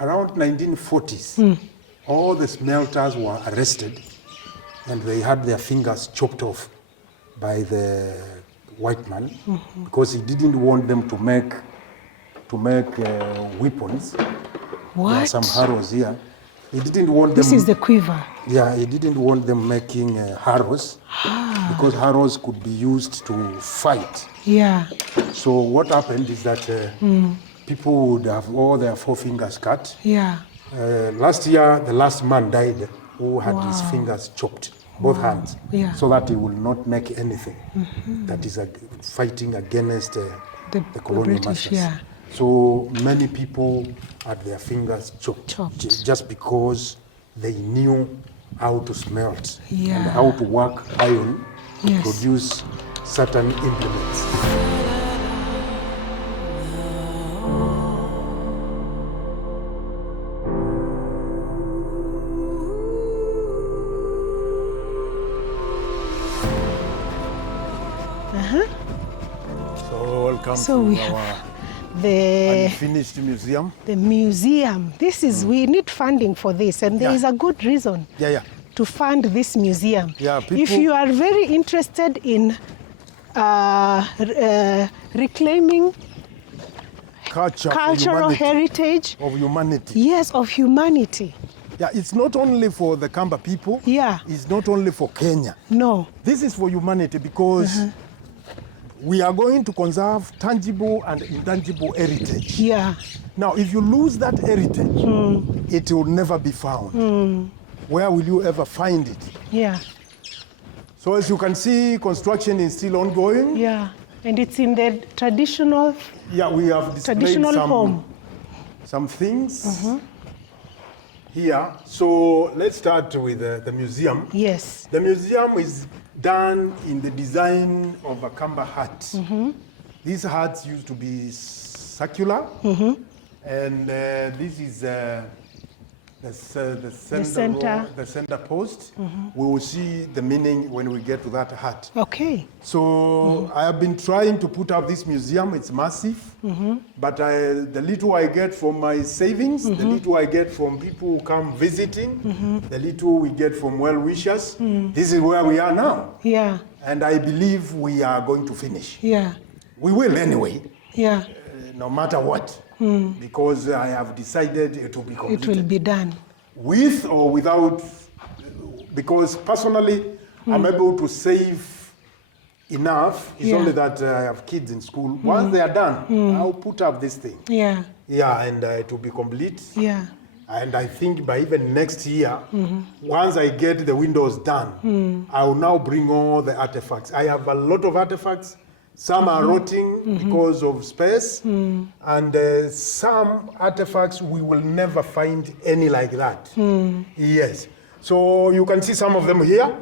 around 1940s, all the smelters were arrested and they had their fingers chopped off by the white man because he didn't want them to make weapons. What? There are some harrows here. He didn't want them. This is the quiver. Yeah, he didn't want them making harrows because harrows could be used to fight. Yeah. So what happened is that people would have all their forefingers cut. Yeah. Last year, the last man died who had his fingers chopped, both hands, so that he will not make anything that is fighting against the colonial British, masters. So many people had their fingers chopped. Just because they knew how to smelt and how to work iron to produce certain implements. So welcome to our unfinished museum. The museum. This is, we need funding for this, and there is a good reason to fund this museum. If you are very interested in reclaiming cultural heritage of humanity. Yes, of humanity. Yeah, it's not only for the Kamba people. Yeah. It's not only for Kenya. No. This is for humanity because we are going to conserve tangible and intangible heritage. Yeah. Now, if you lose that heritage, it will never be found. Where will you ever find it? Yeah. So as you can see, construction is still ongoing. Yeah, and it's in the traditional. Yeah, we have displayed some things here. So let's start with the museum. Yes. The museum is done in the design of a Akamba hut. These huts used to be circular, and this is the center post. We will see the meaning when we get to that hut. Okay. So I have been trying to put up this museum. It's massive, but the little I get from my savings, the little I get from people who come visiting, the little we get from well-wishers, this is where we are now. Yeah. And I believe we are going to finish. Yeah. We will anyway. Yeah. No matter what. Because I have decided it will be completed. It will be done. With or without, because personally, I'm able to save enough. It's only that I have kids in school. Once they are done, I'll put up this thing. Yeah. Yeah, and it will be complete. Yeah. And I think by even next year, once I get the windows done, I will now bring all the artifacts. I have a lot of artifacts. Some are rotting because of space, and some artifacts we will never find any like that. Yes. So you can see some of them here.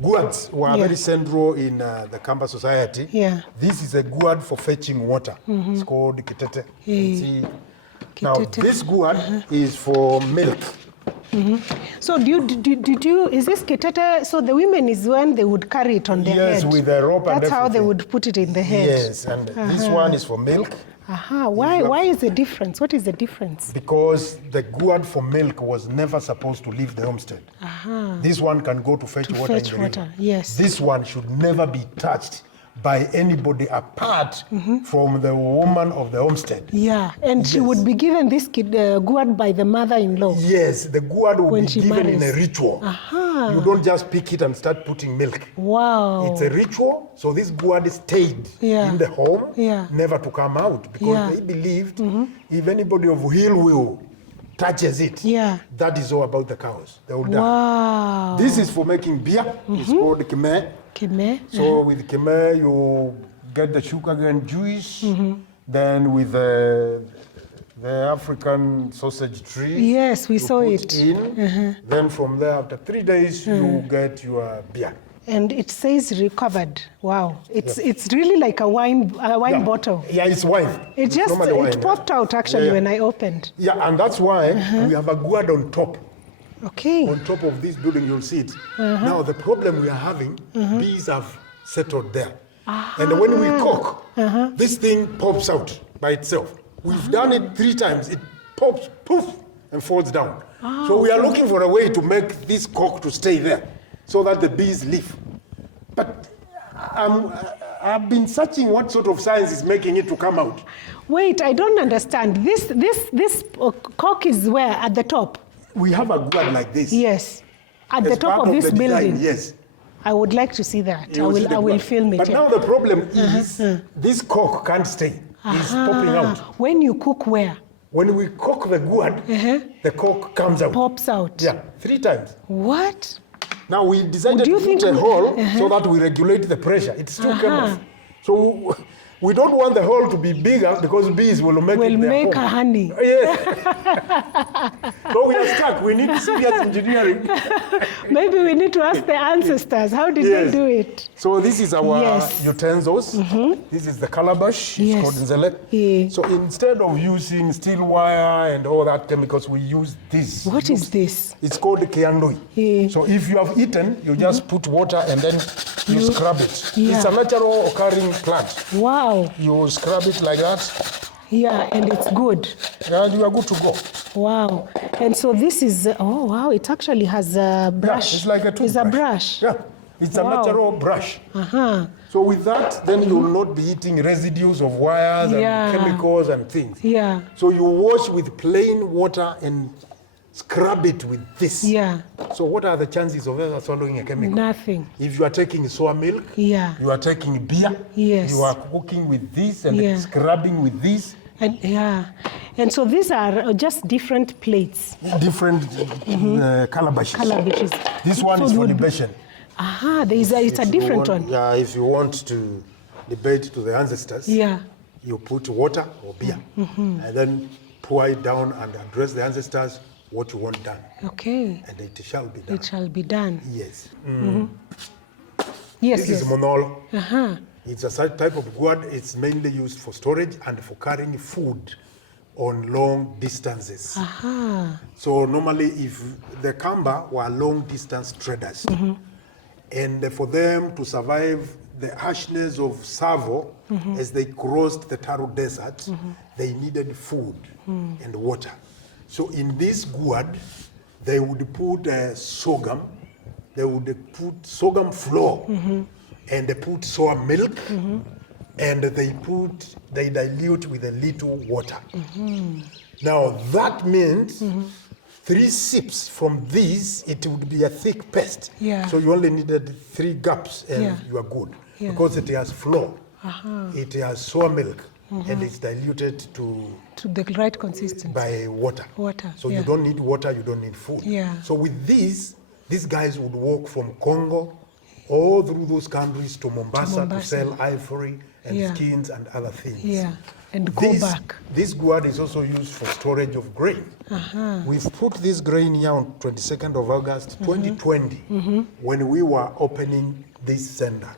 Gourds were very central in the Kamba society. Yeah. This is a gourd for fetching water. It's called kitete. See. Now this gourd is for milk. So did you, is this ketete, so the women is when they would carry it on their head? Yes, with a rope and everything. That's how they would put it in the head? Yes, and this one is for milk. Why is the difference? What is the difference? Because the gourd for milk was never supposed to leave the homestead. This one can go to fetch water in the river. Yes. This one should never be touched by anybody apart from the woman of the homestead. Yeah, and she would be given this gourd by the mother-in-law. Yes, the gourd will be given marries. in a ritual. You don't just pick it and start putting milk. Wow. It's a ritual, so this gourd stayed in the home, never to come out, because they believed if anybody of ill will touches it, that is all about the cows. They will die. This is for making beer. It's called kshs. So with kshs, you get the sugarcane juice. Then with the African sausage tree. Yes, we saw it. Then from there, after 3 days, you get your beer. And it says recovered. Wow, it's really like a wine bottle. Yeah, it's wine. It popped out actually when I opened. Yeah, and that's why we have a gourd on top. Okay. On top of this building, you'll see it. Now, the problem we are having, bees have settled there. And when we cook, this thing pops out by itself. We've done it 3 times. It pops, poof, and falls down. So we are looking for a way to make this cork to stay there so that the bees live. But I've been searching what sort of science is making it to come out. Wait, I don't understand. This cork is where? At the top? We have a gourd like this. Yes. At the top of this building? Design, yes. I would like to see that. I will film it. But now the problem is this cork can't stay. It's popping out. When you cook where? When we cook the gourd, the cork comes out. Pops out. Yeah, 3 times. What? Now we decided to put a hole so that we regulate the pressure. It's too chemical. So we don't want the hole to be bigger because bees will make a honey. Yes. So we are stuck. We need serious engineering. Maybe we need to ask the ancestors. How did they do it? So this is our utensils. This is the calabash. It's called nzele. So instead of using steel wire and all that chemicals, we use this. What is this? It's called kiandoi. So if you have eaten, you just put water and then you scrub it. It's a natural occurring plant. Wow. You scrub it like that. Yeah, and it's good. And you are good to go. Wow. And so this is, oh wow, it actually has a brush. Yeah, it's like a toothbrush. It's a brush. Yeah, it's a natural brush. So with that, then you will not be eating residues of wires and chemicals and things. Yeah. So you wash with plain water and scrub it with this. Yeah. So what are the chances of ever swallowing a chemical? Nothing. If you are taking sour milk, you are taking beer, you are cooking with this and scrubbing with this. And and so these are just different plates. Different calabashes. This one is for libation. It's a different one. Yeah, if you want to libate to the ancestors, you put water or beer and then pour it down and address the ancestors what you want done. Okay. And it shall be done. It shall be done. Yes. Yes. This is monol. It's a certain type of gourd. It's mainly used for storage and for carrying food on long distances. So normally if the Kamba were long distance traders, and for them to survive the harshness of Savo as they crossed the Taru Desert, they needed food and water. So in this gourd, they would put sorghum, they would put sorghum flour, and they put sour milk, and they dilute with a little water. Now that means 3 sips from this, it would be a thick paste. So you only needed 3 gaps and you are good. Because it has flour, it has sour milk, and it's diluted to the right consistency by water. So you don't need water, you don't need food. So with these guys would walk from Congo all through those countries to Mombasa to sell ivory and skins and other things. And go back. This gourd is also used for storage of grain. We've put this grain here on 22nd of August 2020 when we were opening this center.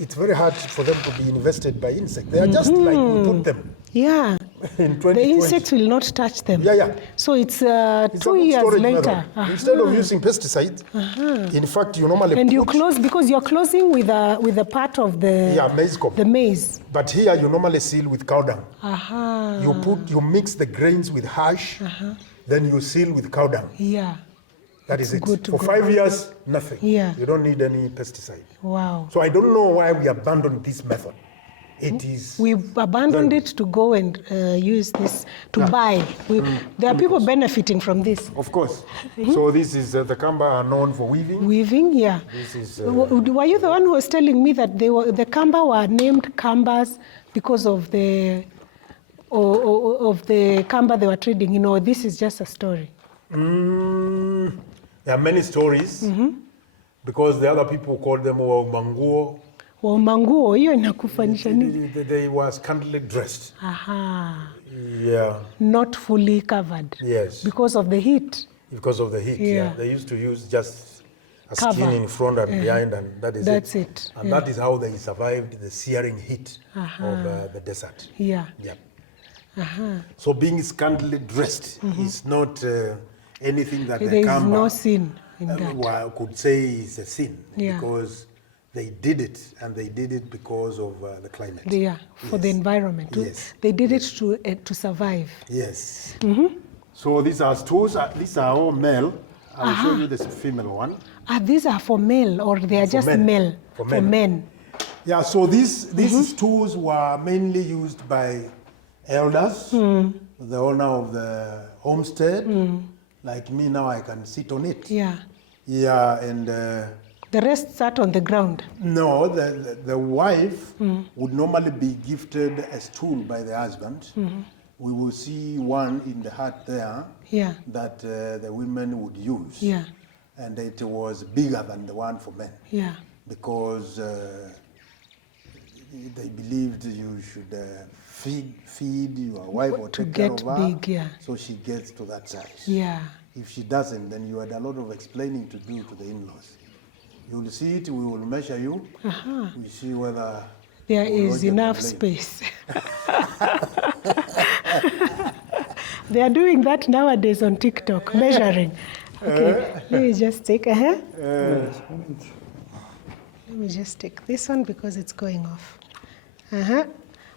It's very hard for them to be invested by insects. They are just like we put them. In 2020. The insects will not touch them. So it's 2 years later. Instead of using pesticides, in fact, you normally you close because you're closing with a part of the maize cob. The maize. But here you normally seal with cow dung. You mix the grains with hash, then you seal with cow dung. That is it. For 5 years, nothing. You don't need any pesticide. Wow. So I don't know why we abandoned this method. We abandoned it to go and use this to buy. There are people benefiting from this. Of course. So this is the Kamba are known for weaving. Weaving, This is, were you the one who was telling me that the Kamba were named Kambas because of the Kamba they were trading? You know, this is just a story. There are many stories because the other people called them Manguo. Manguo, hiyo inakufanisha nini? They were scantily dressed. Not fully covered. Yes. Because of the heat. Because of the heat, They used to use just a skin in front and behind, and that's it. And that is how they survived the searing heat of the desert. So being scantily dressed is not anything that there is no sin in that. Could say is a sin because they did it, and they did it because of the climate. Yeah, for the environment. Yes. They did it to survive. Yes. So these are stools. These are all male. I'll show you this female one. These are for male, or they are just men. male? For men. Yeah, so these stools were mainly used by elders, the owner of the homestead. Like me now, I can sit on it. Yeah. Yeah, and... the rest sat on the ground? No, the wife would normally be gifted a stool by the husband. We will see one in the hut there that the women would use. Yeah. And it was bigger than the one for men. Yeah. Because they believed you should feed your wife or take care of her. Big, yeah. So she gets to that size. Yeah. If she doesn't, then you had a lot of explaining to do to the in-laws. You will see it, we will measure you. We see whether there is enough space. They are doing that nowadays on TikTok, measuring. Okay, let me just take let me just take this one because it's going off.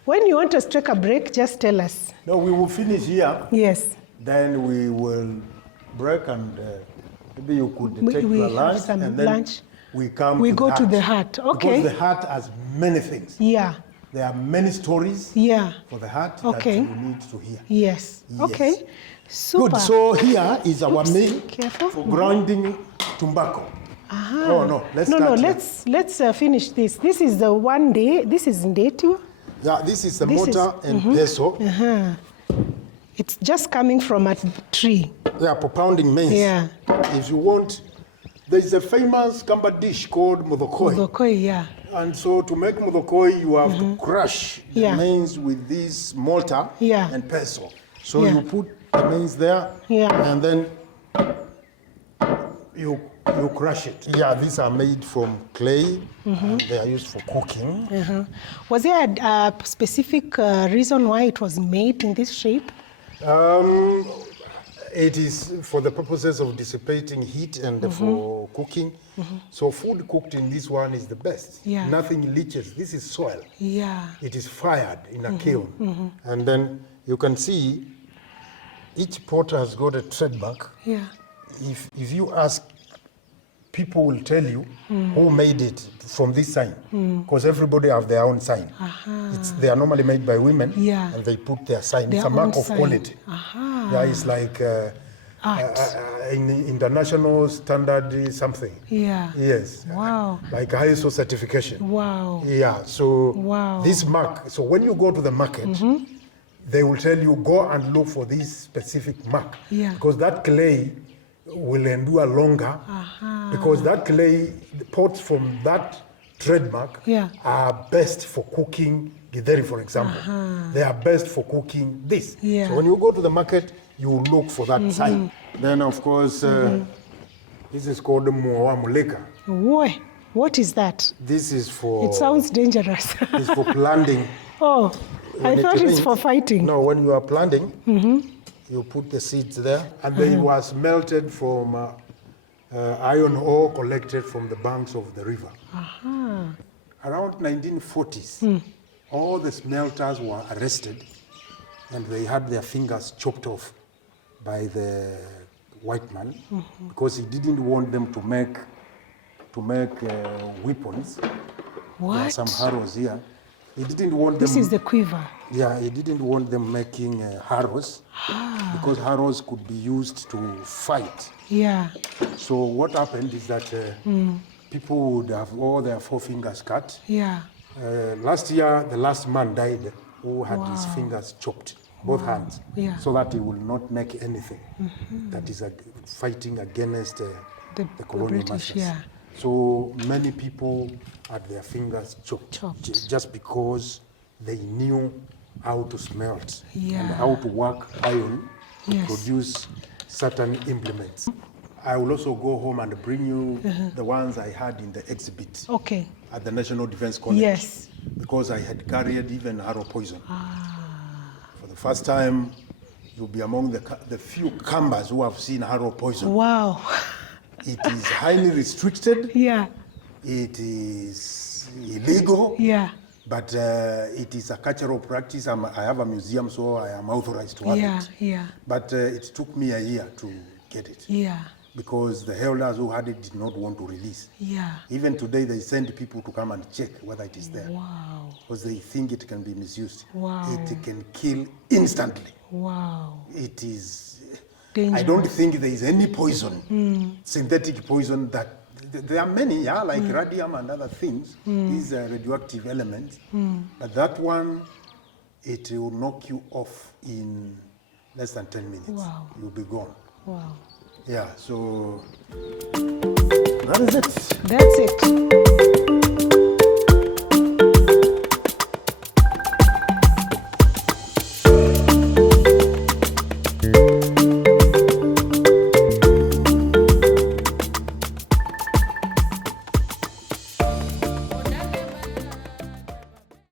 When you want us to take a break, just tell us. No, we will finish here. Yes. Then we will break, and maybe you could take the lunch, and then lunch. We go to the hut. Okay. Because the hut has many things. Yeah. There are many stories for the hut that you need to hear. Yes. Okay. Super. Good. So here is our mill for grinding tobacco. Oh no, let's start. Let's finish this. This is the one day. This is in day 2. Yeah, this is the mortar and peso. It's just coming from a tree. Yeah, for pounding maize. Yeah. If you want, there is a famous Kamba dish called mudokoi. Mudokoi, yeah. And so to make mudokoi, you have to crush the maize with this mortar and peso. So you put the maize there, and then you crush it. Yeah, these are made from clay, and they are used for cooking. Was there a specific reason why it was made in this shape? It is for the purposes of dissipating heat and for cooking. So food cooked in this one is the best. Yeah. Nothing leaches. This is soil. Yeah. It is fired in a kiln. And then you can see each pot has got a trademark. Yeah. If you ask, people will tell you who made it from this sign, because everybody have their own sign. They are normally made by women, and they put their sign. It's a mark of quality. Yeah, it's like in international standard something. Yeah. Yes. Wow. Like ISO certification. Wow. Yeah. So this mark. So when you go to the market, they will tell you go and look for this specific mark, because that clay will endure longer, because that clay, the pots from that trademark are best for cooking githeri, for example. They are best for cooking this. So when you go to the market, you look for that sign. Then, of course, this is called muwa muleka. What is that? This is for... It sounds dangerous. It's for planting. Oh, I thought it's for fighting. No, when you are planting, you put the seeds there, and then it was melted from iron ore collected from the banks of the river. Around 1940s, all the smelters were arrested, and they had their fingers chopped off by the white man, because he didn't want them to make weapons. What? There are some arrows here. He didn't want them... This is the quiver. Yeah, he didn't want them making arrows, because arrows could be used to fight. Yeah. So what happened is that people would have all their 4 fingers cut. Yeah. Last year, the last man died who had his fingers chopped, both hands, so that he will not make anything that is fighting against the colonial masters. Yeah. So many people had their fingers chopped just because they knew how to smelt and how to work iron to produce certain implements. I will also go home and bring you the ones I had in the exhibit at the National Defense College. Yes. Because I had carried even arrow poison. For the first time, you'll be among the few Kambas who have seen arrow poison. Wow. It is highly restricted. Yeah. it is illegal. Yeah. But it is a cultural practice. I have a museum, so I am authorized to have it. Yeah. But it took me a year to get it. Yeah. Because the elders who had it did not want to release. Yeah. Even today, they send people to come and check whether it is there. Wow. Because they think it can be misused. Wow. It can kill instantly. Wow. It is dangerous. I don't think there is any poison, synthetic poison that. There are many, like radium and other things. These are radioactive elements. But that one, it will knock you off in less than 10 minutes. Wow. You'll be gone. Wow. Yeah, so that is it. That's it.